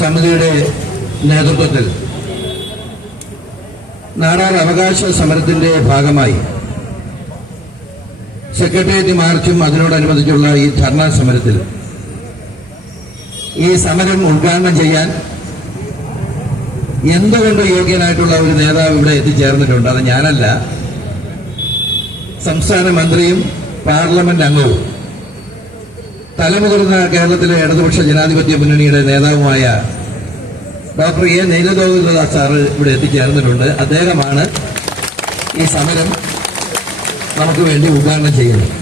സമിതിയുടെ നേതൃത്വത്തിൽ നാടാർ അവകാശ സമരത്തിന്റെ ഭാഗമായി സെക്രട്ടേറിയറ്റ് മാർച്ചും അതിനോടനുബന്ധിച്ചുള്ള ഈ ധർണാ സമരത്തിൽ ഈ സമരം ഉദ്ഘാടനം ചെയ്യാൻ എന്തുകൊണ്ട് യോഗ്യനായിട്ടുള്ള ഒരു നേതാവ് ഇവിടെ എത്തിച്ചേർന്നിട്ടുണ്ട്? അത് ഞാനല്ല. സംസ്ഥാന മന്ത്രിയും പാർലമെന്റ് അംഗവും. തലമുതിർന്ന കേരളത്തിലെ ഇടതുപക്ഷ ജനാധിപത്യ മുന്നണിയുടെ നേതാവുമായ ഡോക്ടർ എ നീലഗോവിന്ദദാസ് സാറ് ഇവിടെ എത്തിച്ചേർന്നിട്ടുണ്ട്. അദ്ദേഹമാണ് ഈ സമരം നമുക്ക് വേണ്ടി ഉദ്ഘാടനം ചെയ്യുന്നത്.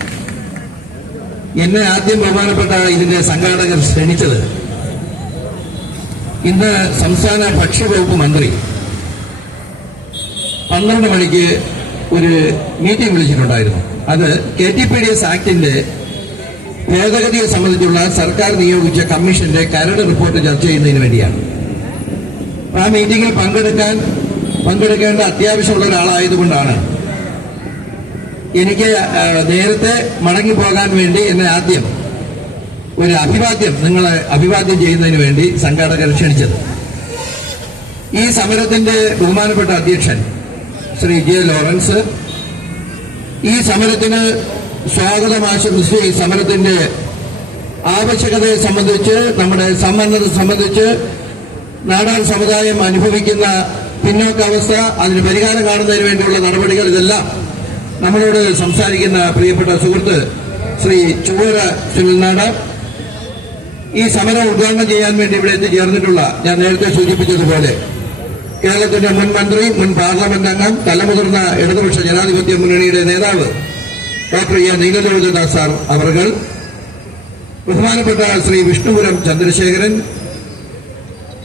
എന്നെ ആദ്യം ബഹുമാനപ്പെട്ട ഇതിന്റെ സംഘാടകർ ക്ഷണിച്ചത് ഇന്ന് സംസ്ഥാന ഭക്ഷ്യവകുപ്പ് മന്ത്രി പന്ത്രണ്ട് മണിക്ക് ഒരു മീറ്റിംഗ് വിളിച്ചിട്ടുണ്ടായിരുന്നു. അത് K T P D S ആക്ടിന്റെ ഭേദഗതിയെ സംബന്ധിച്ചുള്ള സർക്കാർ നിയോഗിച്ച കമ്മീഷന്റെ കരട് റിപ്പോർട്ട് ചർച്ച ചെയ്യുന്നതിന് വേണ്ടിയാണ്. ആ മീറ്റിംഗിൽ പങ്കെടുക്കാൻ പങ്കെടുക്കേണ്ട അത്യാവശ്യമുള്ള ഒരാളായതുകൊണ്ടാണ്. എനിക്ക് നേരത്തെ മടങ്ങി പോകാൻ വേണ്ടി എന്നെ ആദ്യം ഒരു അഭിവാദ്യം നിങ്ങളെ അഭിവാദ്യം ചെയ്യുന്നതിന് വേണ്ടി സംഘാടകർ ക്ഷണിച്ചത്. ഈ സമരത്തിന്റെ ബഹുമാനപ്പെട്ട അധ്യക്ഷൻ ശ്രീ ജെ ലോറൻസ് ഈ സമരത്തിന് സ്വാഗതം ആശംസിച്ച് സമരത്തിന്റെ ആവശ്യകതയെ സംബന്ധിച്ച് നമ്മുടെ സമ്പന്നത സംബന്ധിച്ച് നാടാൻ സമുദായം അനുഭവിക്കുന്ന പിന്നോക്കാവസ്ഥ അതിന് പരിഹാരം കാണുന്നതിന് വേണ്ടിയുള്ള നടപടികൾ ഇതെല്ലാം നമ്മളോട് സംസാരിക്കുന്ന പ്രിയപ്പെട്ട സുഹൃത്ത് ശ്രീ ചുവര സുനിൽനാട്. ഈ സമരം ഉദ്ഘാടനം ചെയ്യാൻ വേണ്ടി ഇവിടെ എത്തിച്ചേർന്നിട്ടുള്ള ഞാൻ നേരത്തെ സൂചിപ്പിച്ചതുപോലെ കേരളത്തിന്റെ മുൻ മന്ത്രി മുൻ പാർലമെന്റ് അംഗം തലമുതിർന്ന ഇടതുപക്ഷ ജനാധിപത്യ മുന്നണിയുടെ നേതാവ് ഡോക്ടർ എ നീലലോചദാസ് സാർ അവർ ബഹുമാനപ്പെട്ട ശ്രീ വിഷ്ണുപുരം ചന്ദ്രശേഖരൻ.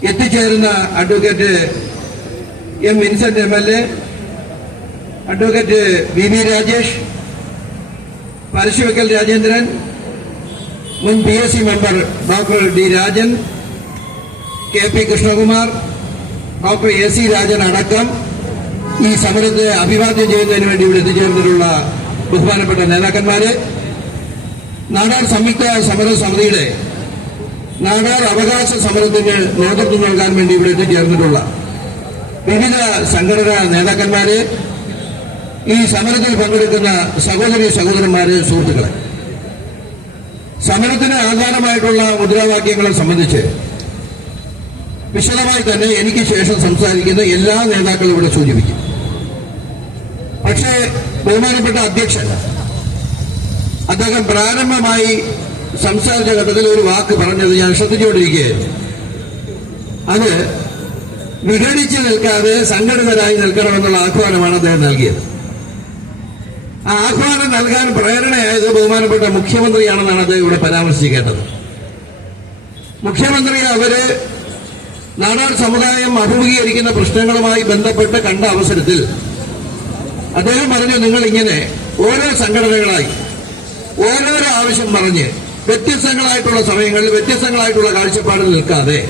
എത്തിച്ചേരുന്ന advocate M Vincent M L A. Advocate V V Rajesh. Parassuvaikal Rajendran. മുൻ P S C member doctor D Rajan. K P Krishnakumar. Doctor A C Rajan അടക്കം ഈ സമരത്തെ അഭിവാദ്യം ചെയ്യുന്നതിന് വേണ്ടി ഇവിടെ എത്തിച്ചേർന്നിട്ടുള്ള ബഹുമാനപ്പെട്ട നേതാക്കന്മാരെ നാടാർ സംയുക്ത സമര സമിതിയുടെ നാടാർ അവകാശ സമരത്തിന് നേതൃത്വം നൽകാൻ വേണ്ടി ഇവിടെ എത്തിച്ചേർന്നിട്ടുള്ള വിവിധ സംഘടനാ നേതാക്കന്മാരെ ഈ സമരത്തിൽ പങ്കെടുക്കുന്ന സഹോദരി സഹോദരന്മാരെ സുഹൃത്തുക്കളെ. സമരത്തിന് ആധാരമായിട്ടുള്ള മുദ്രാവാക്യങ്ങളെ സംബന്ധിച്ച് വിശദമായി തന്നെ എനിക്ക് ശേഷം സംസാരിക്കുന്ന എല്ലാ നേതാക്കളും ഇവിടെ സൂചിപ്പിക്കും. പക്ഷേ ബഹുമാനപ്പെട്ട അധ്യക്ഷൻ അദ്ദേഹം പ്രാരംഭമായി സംസാരിച്ച ഘട്ടത്തിൽ ഒരു വാക്ക് പറഞ്ഞത് ഞാൻ ശ്രദ്ധിച്ചുകൊണ്ടിരിക്കുകയായിരുന്നു. അത് വിഘടിച്ച് നിൽക്കാതെ സംഘടിതരായി നിൽക്കണമെന്നുള്ള ആഹ്വാനമാണ് അദ്ദേഹം നൽകിയത്. ആ ആഹ്വാനം നൽകാൻ പ്രേരണയായത് ബഹുമാനപ്പെട്ട മുഖ്യമന്ത്രിയാണെന്നാണ് അദ്ദേഹം ഇവിടെ പരാമർശിക്കേണ്ടത്. മുഖ്യമന്ത്രി അവർ നാടാർ സമുദായം അഭിമുഖീകരിക്കുന്ന പ്രശ്നങ്ങളുമായി ബന്ധപ്പെട്ട് കണ്ട അവസരത്തിൽ അദ്ദേഹം പറഞ്ഞു നിങ്ങൾ ഇങ്ങനെ ഓരോ സംഘടനകളായി ഓരോരോ ആവശ്യം പറഞ്ഞ് വ്യത്യസ്തങ്ങളായിട്ടുള്ള സമയങ്ങളിൽ വ്യത്യസ്തങ്ങളായിട്ടുള്ള കാഴ്ചപ്പാടിൽ നിൽക്കാതെ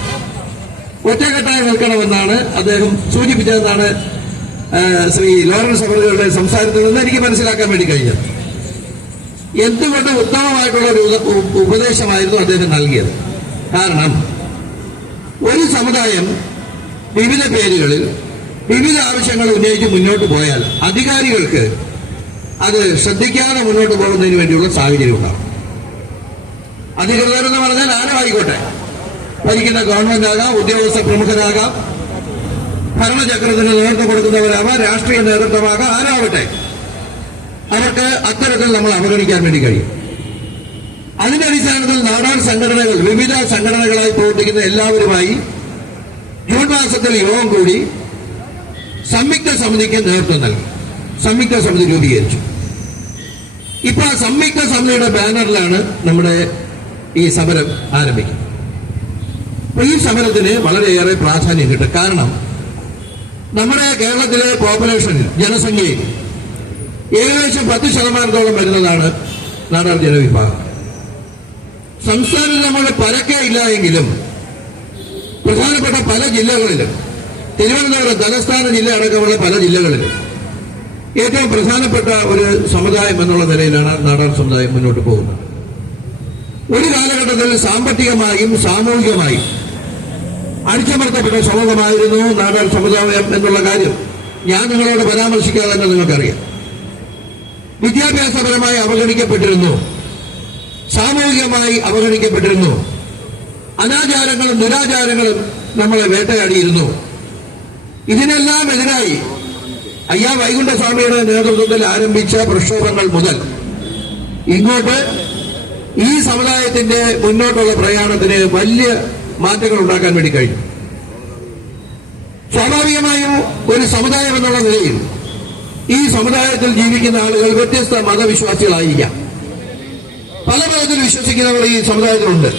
ഒറ്റക്കെട്ടായി നിൽക്കണമെന്നാണ് അദ്ദേഹം സൂചിപ്പിച്ചതെന്നാണ് ശ്രീ ലോറൻസ് അവറുകളുടെ സംസാരത്തിൽ നിന്ന് എനിക്ക് മനസ്സിലാക്കാൻ വേണ്ടി കഴിഞ്ഞത്. എന്തുകൊണ്ട് ഉത്തമമായിട്ടുള്ള ഒരു ഉപ- ഉപദേശമായിരുന്നു അദ്ദേഹം നൽകിയത്? കാരണം ഒരു സമുദായം വിവിധ പേരുകളിൽ വിവിധ ആവശ്യങ്ങൾ ഉന്നയിച്ച് മുന്നോട്ട് പോയാൽ അധികാരികൾക്ക് അത് ശ്രദ്ധിക്കാതെ മുന്നോട്ട് പോകുന്നതിന് വേണ്ടിയുള്ള സാഹചര്യം ഉണ്ടാകും അധികൃതരെന്ന് പറഞ്ഞാൽ ആരും ആയിക്കോട്ടെ? ഭരിക്കുന്ന ഗവൺമെന്റ് ആകാം ഉദ്യോഗസ്ഥ പ്രമുഖരാകാം ഭരണചക്രത്തിന് നേതൃത്വം കൊടുക്കുന്നവരാവാം രാഷ്ട്രീയ നേതൃത്വമാകാം ആരാവട്ടെ അവർക്ക് അത്തരത്തിൽ നമ്മൾ അവഗണിക്കാൻ വേണ്ടി കഴിയും. അതിന്റെ അടിസ്ഥാനത്തിൽ നാടാൻ സംഘടനകൾ വിവിധ സംഘടനകളായി പ്രവർത്തിക്കുന്ന എല്ലാവരുമായി ജൂൺ മാസത്തിൽ യോഗം കൂടി സംയുക്ത സമിതിക്ക് നേതൃത്വം നൽകി. സംയുക്ത സമിതി രൂപീകരിച്ചു. ഇപ്പൊ ആ സംയുക്ത സമിതിയുടെ ബാനറിലാണ് നമ്മുടെ ഈ സമരം ആരംഭിക്കുന്നത്. അപ്പൊ ഈ സമരത്തിന് വളരെയേറെ പ്രാധാന്യം കിട്ടും. കാരണം നമ്മുടെ കേരളത്തിലെ പോപ്പുലേഷനിൽ ജനസംഖ്യയിൽ ഏകദേശം പത്ത് ശതമാനത്തോളം വരുന്നതാണ് നാടാർ ജനവിഭാഗം. സംസ്ഥാനത്ത് നമ്മൾ പരക്കെ ഇല്ല എങ്കിലും പ്രധാനപ്പെട്ട പല ജില്ലകളിലും തിരുവനന്തപുരം തലസ്ഥാന ജില്ല അടക്കമുള്ള പല ജില്ലകളിലും ഏറ്റവും പ്രധാനപ്പെട്ട ഒരു സമുദായം എന്നുള്ള നിലയിലാണ് നാടാർ സമുദായം മുന്നോട്ട് പോകുന്നത്. ഒരു കാലഘട്ടത്തിൽ സാമ്പത്തികമായും സാമൂഹികമായും അടിച്ചമർത്തപ്പെട്ട സമൂഹമായിരുന്നു നാടാർ സമുദായം എന്നുള്ള കാര്യം ഞാൻ നിങ്ങളോട് പരാമർശിക്കാതെ തന്നെ നിങ്ങൾക്കറിയാം. വിദ്യാഭ്യാസപരമായി അവഗണിക്കപ്പെട്ടിരുന്നു. സാമൂഹികമായി അവഗണിക്കപ്പെട്ടിരുന്നു. അനാചാരങ്ങളും ദുരാചാരങ്ങളും നമ്മളെ വേട്ടയാടിയിരുന്നു. ഇതിനെല്ലാം എതിരായി അയ്യാ വൈകുണ്ഠസ്വാമിയുടെ നേതൃത്വത്തിൽ ആരംഭിച്ച പ്രക്ഷോഭങ്ങൾ മുതൽ ഇങ്ങോട്ട് ഈ സമുദായത്തിന്റെ മുന്നോട്ടുള്ള പ്രയാണത്തിന് വലിയ മാറ്റങ്ങൾ ഉണ്ടാക്കാൻ വേണ്ടി കഴിഞ്ഞു. സ്വാഭാവികമായും ഒരു സമുദായം എന്നുള്ള നിലയിൽ ഈ സമുദായത്തിൽ ജീവിക്കുന്ന ആളുകൾ വ്യത്യസ്ത മതവിശ്വാസികളായിരിക്കാം. പല മതത്തിൽ വിശ്വസിക്കുന്നവർ ഈ സമുദായത്തിലുണ്ട്.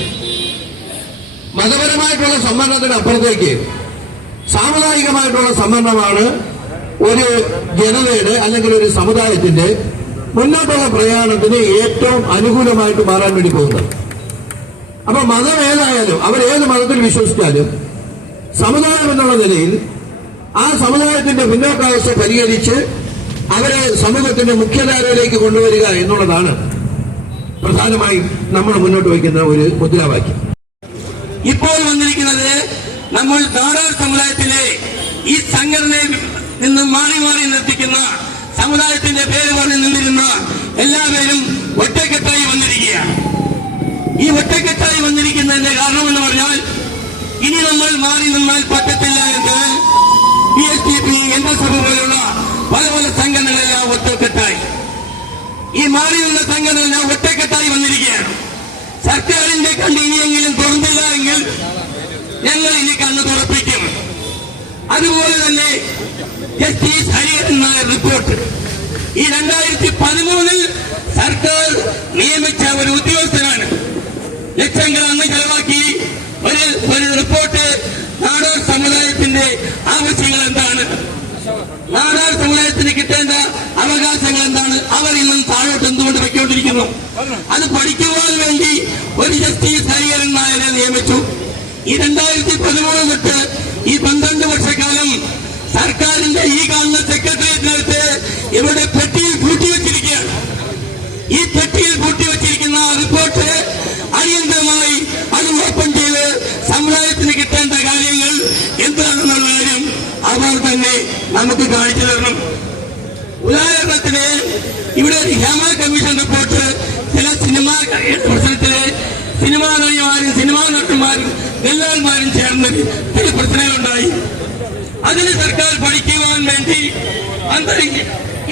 മതപരമായിട്ടുള്ള സമ്മർദ്ദത്തിന് അപ്പുറത്തേക്ക് സാമുദായികമായിട്ടുള്ള സംവരണമാണ് ഒരു ജനതയുടെ അല്ലെങ്കിൽ ഒരു സമുദായത്തിന്റെ മുന്നോട്ടുള്ള പ്രയാണത്തിന് ഏറ്റവും അനുകൂലമായിട്ട് മാറാൻ വേണ്ടി പോകുന്നത്. അപ്പൊ മതം ഏതായാലും അവർ ഏത് മതത്തിൽ വിശ്വസിച്ചാലും സമുദായം എന്നുള്ള നിലയിൽ ആ സമുദായത്തിന്റെ മുന്നോക്കാവസ്ഥ പരിഹരിച്ച് അവരെ സമൂഹത്തിന്റെ മുഖ്യധാരയിലേക്ക് കൊണ്ടുവരിക എന്നുള്ളതാണ് പ്രധാനമായും നമ്മൾ മുന്നോട്ട് വയ്ക്കുന്ന ഒരു മുദ്രാവാക്യം. ഇപ്പോൾ വന്നിരിക്കുന്നത് നമ്മൾ നാടാർ സമുദായത്തിലെ ഈ സംഘടനയിൽ നിന്ന് മാറി മാറി നിർത്തിക്കുന്ന സമുദായത്തിന്റെ പേര് പറഞ്ഞ് നിന്നിരുന്ന എല്ലാവരും ഒറ്റക്കെട്ടായി വന്നിരിക്കുകയാണ്. ഈ ഒറ്റക്കെട്ടായി വന്നിരിക്കുന്നതിന്റെ കാരണം എന്ന് പറഞ്ഞാൽ ഇനി നമ്മൾ മാറി നിന്നാൽ പറ്റത്തില്ല എന്ന് P S T P N S F പോലുള്ള പല പല സംഘടനകളെല്ലാം ഒറ്റക്കെട്ടായി. ഈ മാറി നിന്ന സംഘടനയെല്ലാം ഒറ്റക്കെട്ടായി വന്നിരിക്കുകയാണ്. സർക്കാരിന്റെ കണ്ണ് ഇനിയെങ്കിലും തുറന്നില്ല എങ്കിൽ ഞങ്ങൾ ഇനി കണ്ണു തുറപ്പിക്കും. അതുപോലെ തന്നെ ജസ്റ്റിസ് ഹരിഹരൻ നായർ റിപ്പോർട്ട്. ഈ രണ്ടായിരത്തി പതിമൂന്നിൽ സർക്കാർ നിയമിച്ച ഒരു ഉദ്യോഗസ്ഥനാണ്. ലക്ഷങ്ങൾ അന്ന് ചെലവാക്കി ഒരു ഒരു റിപ്പോർട്ട് നാടോർ സമുദായത്തിന്റെ ആവശ്യങ്ങൾ എന്താണ്? നാടാർ സമുദായത്തിന് കിട്ടേണ്ട അവകാശങ്ങൾ എന്താണ്? അവർ ഇന്നും താഴോട്ട് എന്തുകൊണ്ട് വെക്കൊണ്ടിരിക്കുന്നു അത് പഠിക്കുവാൻ വേണ്ടി ഒരു ജസ്റ്റിസ് ഹരിഹരൻ നായരെ നിയമിച്ചു. ഈ രണ്ടായിരത്തി പതിമൂന്ന് തൊട്ട് ഈ പന്ത്രണ്ട് വർഷക്കാലം സർക്കാരിന്റെ ഈ കാണുന്ന സെക്രട്ടേറിയറ്റിനകത്ത് ഇവിടെ പെട്ടിയിൽ പൂട്ടിവെച്ചിരിക്കുകയാണ് ഈ പെട്ടിയിൽ പൂട്ടിവെച്ചിരിക്കുന്ന ആ റിപ്പോർട്ട് അടിയന്തരമായി അത് ഓപ്പൺ ചെയ്ത് സമുദായത്തിന് കിട്ടേണ്ട കാര്യങ്ങൾ എന്താണെന്നുള്ള കാര്യം അവർ തന്നെ നമുക്ക് കാണിച്ചു തരണം. ഉദാഹരണത്തിന് ഇവിടെ ഒരു ഹേമ കമ്മീഷൻ റിപ്പോർട്ട് ചില സിനിമ പ്രശ്നത്തിൽ സിനിമാ നടിമാരും സിനിമാ നടന്മാരും എല്ലാവന്മാരും ചേർന്ന് ചില പ്രശ്നങ്ങളുണ്ടായി. അതിന് സർക്കാർ പഠിക്കുവാൻ വേണ്ടി അന്തരി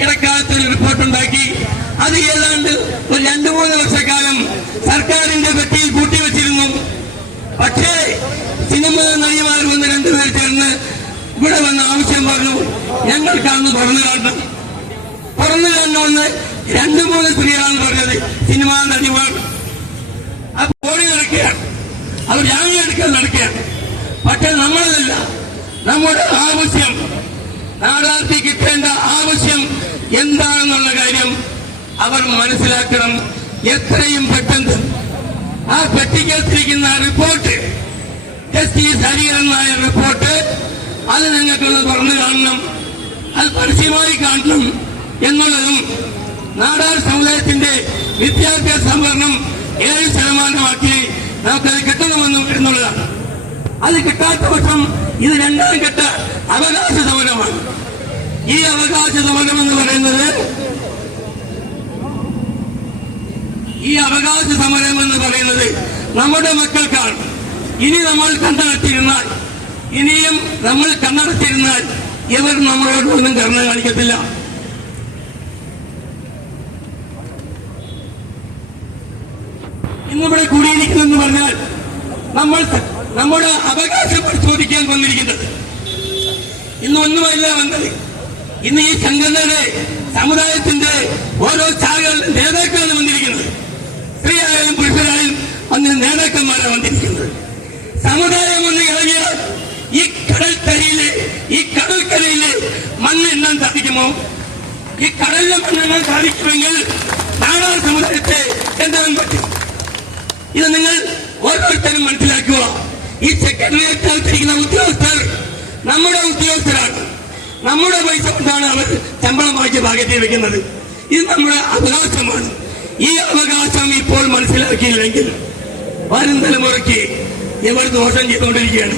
ഇടക്കാലത്തൊരു റിപ്പോർട്ട് റിപ്പോർട്ടുണ്ടാക്കി. അത് ഏതാണ്ട് ഒരു രണ്ടു മൂന്ന് വർഷക്കാലം സർക്കാരിന്റെ പെട്ടിയിൽ കൂട്ടിവെച്ചിരുന്നു. പക്ഷേ സിനിമ നടിമാർ വന്ന് രണ്ടുപേർ ചേർന്ന് ഇവിടെ വന്ന് ആവശ്യം പറഞ്ഞു ഞങ്ങൾക്കാണ് തുറന്നു കാണണം തുറന്നു കാണണമെന്ന് രണ്ടു മൂന്ന് സ്ത്രീകളാണ് പറഞ്ഞത് സിനിമാ നടിമാർ പക്ഷെ നമ്മളല്ല. നമ്മുടെ ആവശ്യം നാടാർത്തി കിട്ടേണ്ട ആവശ്യം എന്താണെന്നുള്ള കാര്യം അവർ മനസ്സിലാക്കണം. എത്രയും പെട്ടെന്ന് ആ പെട്ടിക്കകത്തിരിക്കുന്ന report justice Hariharan Nair report അത് ഞങ്ങൾക്കൊന്ന് തുറന്നു കാണണം. അത് പരസ്യമായി കാണണം എന്നുള്ളതും നാടാർ സമുദായത്തിന്റെ വിദ്യാഭ്യാസ സംവരണം ഏഴ് ശതമാനമാക്കി നമുക്കത് കിട്ടണമെന്നും എന്നുള്ളതാണ്. അത് കിട്ടാത്ത പക്ഷം ഇത് രണ്ടാം ഘട്ട അവകാശ സമരമാണ്. ഈ അവകാശ സമരം എന്ന് പറയുന്നത് ഈ അവകാശ സമരം എന്ന് പറയുന്നത് നമ്മുടെ മക്കൾക്കാണ്. ഇനി നമ്മൾ കണ്ടടച്ചിരുന്നാൽ ഇനിയും നമ്മൾ കണ്ടടച്ചിരുന്നാൽ ഇവർ നമ്മളോടൊന്നും കരുണ കാണിക്കത്തില്ല ഇന്നിവിടെ കൂടിയിരിക്കുന്നെന്ന് പറഞ്ഞാൽ നമ്മൾ നമ്മുടെ അവകാശം പരിശോധിക്കാൻ വന്നിരിക്കുന്നത്. ഇന്ന് ഒന്നുമല്ല വന്നത്. ഇന്ന് ഈ സംഘടനയുടെ സമുദായത്തിന്റെ ഓരോ ശാഖകൾ നേതാക്കളാണ് വന്നിരിക്കുന്നത്. സ്ത്രീയായാലും പുരുഷനായാലും അന്ന് നേതാക്കന്മാരാണ് വന്നിരിക്കുന്നത്. സമുദായം ഒന്ന് ഇറങ്ങിയാൽ ഈ കടൽ തരിയിലെ ഈ കടൽക്കരയിലെ മണ്ണ് എണ്ണാൻ സാധിക്കുമോ? ഈ കടലിലെ മണ്ണെണ്ണാൻ സാധിക്കുമെങ്കിൽ നാടാർ സമുദായത്തെ എന്താൻ പറ്റും? ഇത് നിങ്ങൾ ഓരോരുത്തരും മനസ്സിലാക്കുക. ഈ സെക്രട്ടറിയെ പോയിരിക്കുന്ന ഉദ്യോഗസ്ഥർ നമ്മുടെ ഉദ്യോഗസ്ഥരാണ്. നമ്മുടെ പൈസ കൊണ്ടാണ് അവർ ശമ്പളം വാങ്ങിച്ച് ഭാഗ്യത്തിൽ വെക്കുന്നത്. ഇത് നമ്മുടെ അവകാശമാണ്. ഈ അവകാശം ഇപ്പോൾ മനസ്സിലാക്കിയില്ലെങ്കിൽ വരും തലമുറയ്ക്ക് ഇവർ ദോഷം ചെയ്തുകൊണ്ടിരിക്കുകയാണ്.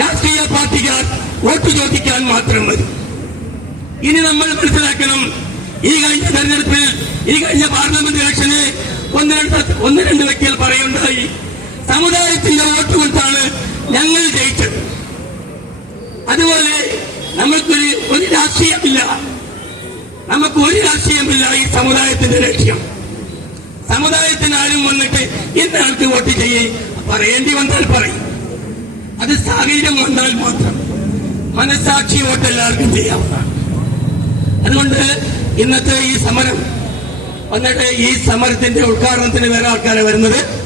രാഷ്ട്രീയ പാർട്ടിക്കാർ വോട്ട് ചോദിക്കാൻ മാത്രം മതി ഇനി നമ്മൾ മനസ്സിലാക്കണം ഈ കഴിഞ്ഞ തെരഞ്ഞെടുപ്പിൽ ഈ കഴിഞ്ഞ പാർലമെന്റ് ഇലക്ഷന് ഒന്ന് രണ്ട് ഒന്ന് രണ്ട് വ്യക്തികൾ പറയുണ്ടായി. സമുദായത്തിന്റെ വോട്ട് കൊടുത്താണ് ഞങ്ങൾ ജയിച്ചത്. അതുപോലെ നമ്മൾക്കൊരു ഒരു രാഷ്ട്രീയമില്ല. നമുക്ക് ഒരു രാഷ്ട്രീയമില്ല ഈ സമുദായത്തിന്റെ ലക്ഷ്യം. സമുദായത്തിന് ആരും വന്നിട്ട് ആൾക്ക് വോട്ട് ചെയ്യേ? പറയേണ്ടി വന്നാൽ പറയും. അത് സാഹചര്യം വന്നാൽ മാത്രം. മനസാക്ഷി വോട്ട് എല്ലാവർക്കും ചെയ്യാവുന്നതാണ്. അതുകൊണ്ട് ഇന്നത്തെ ഈ സമരം വന്നിട്ട് ഈ സമരത്തിന്റെ ഉദ്ഘാടനത്തിന് വേറെ ആൾക്കാരെ വരുന്നത്?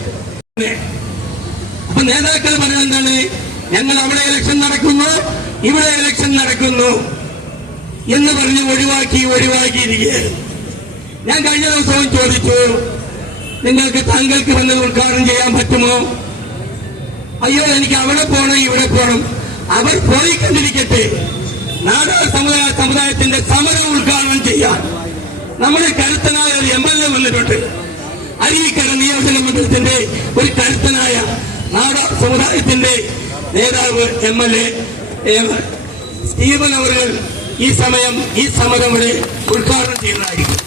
നേതാക്കൾ പറഞ്ഞത് ഞങ്ങൾ അവിടെ ഇലക്ഷൻ നടക്കുന്നു ഇവിടെ ഇലക്ഷൻ നടക്കുന്നു എന്ന് പറഞ്ഞ് ഒഴിവാക്കി ഒഴിവാക്കിയിരിക്കുകയായിരുന്നു ഞാൻ കഴിഞ്ഞ ദിവസവും ചോദിച്ചു നിങ്ങൾക്ക് താങ്കൾക്ക് വന്നത് ഉദ്ഘാടനം ചെയ്യാൻ പറ്റുമോ? അയ്യോ എനിക്ക് അവിടെ പോകണം ഇവിടെ പോകണം അവർ പോയിക്കൊണ്ടിരിക്കട്ടെ. നാടാർ സമുദായ സമുദായത്തിന്റെ സമരം ഉദ്ഘാടനം ചെയ്യാൻ. നമ്മുടെ കരുത്തനായ ഒരു എം എൽ എ വന്നിട്ടുണ്ട്. അരുവിക്കര നിയോജക മണ്ഡലത്തിന്റെ ഒരു കരുത്തനായ നാടാർ സമുദായത്തിന്റെ നേതാവ് എം എൽ എ സ്റ്റീവൻ അവർ ഈ സമയം ഈ സമരം വരെ ഉദ്ഘാടനം ചെയ്യുന്നതായിരിക്കും.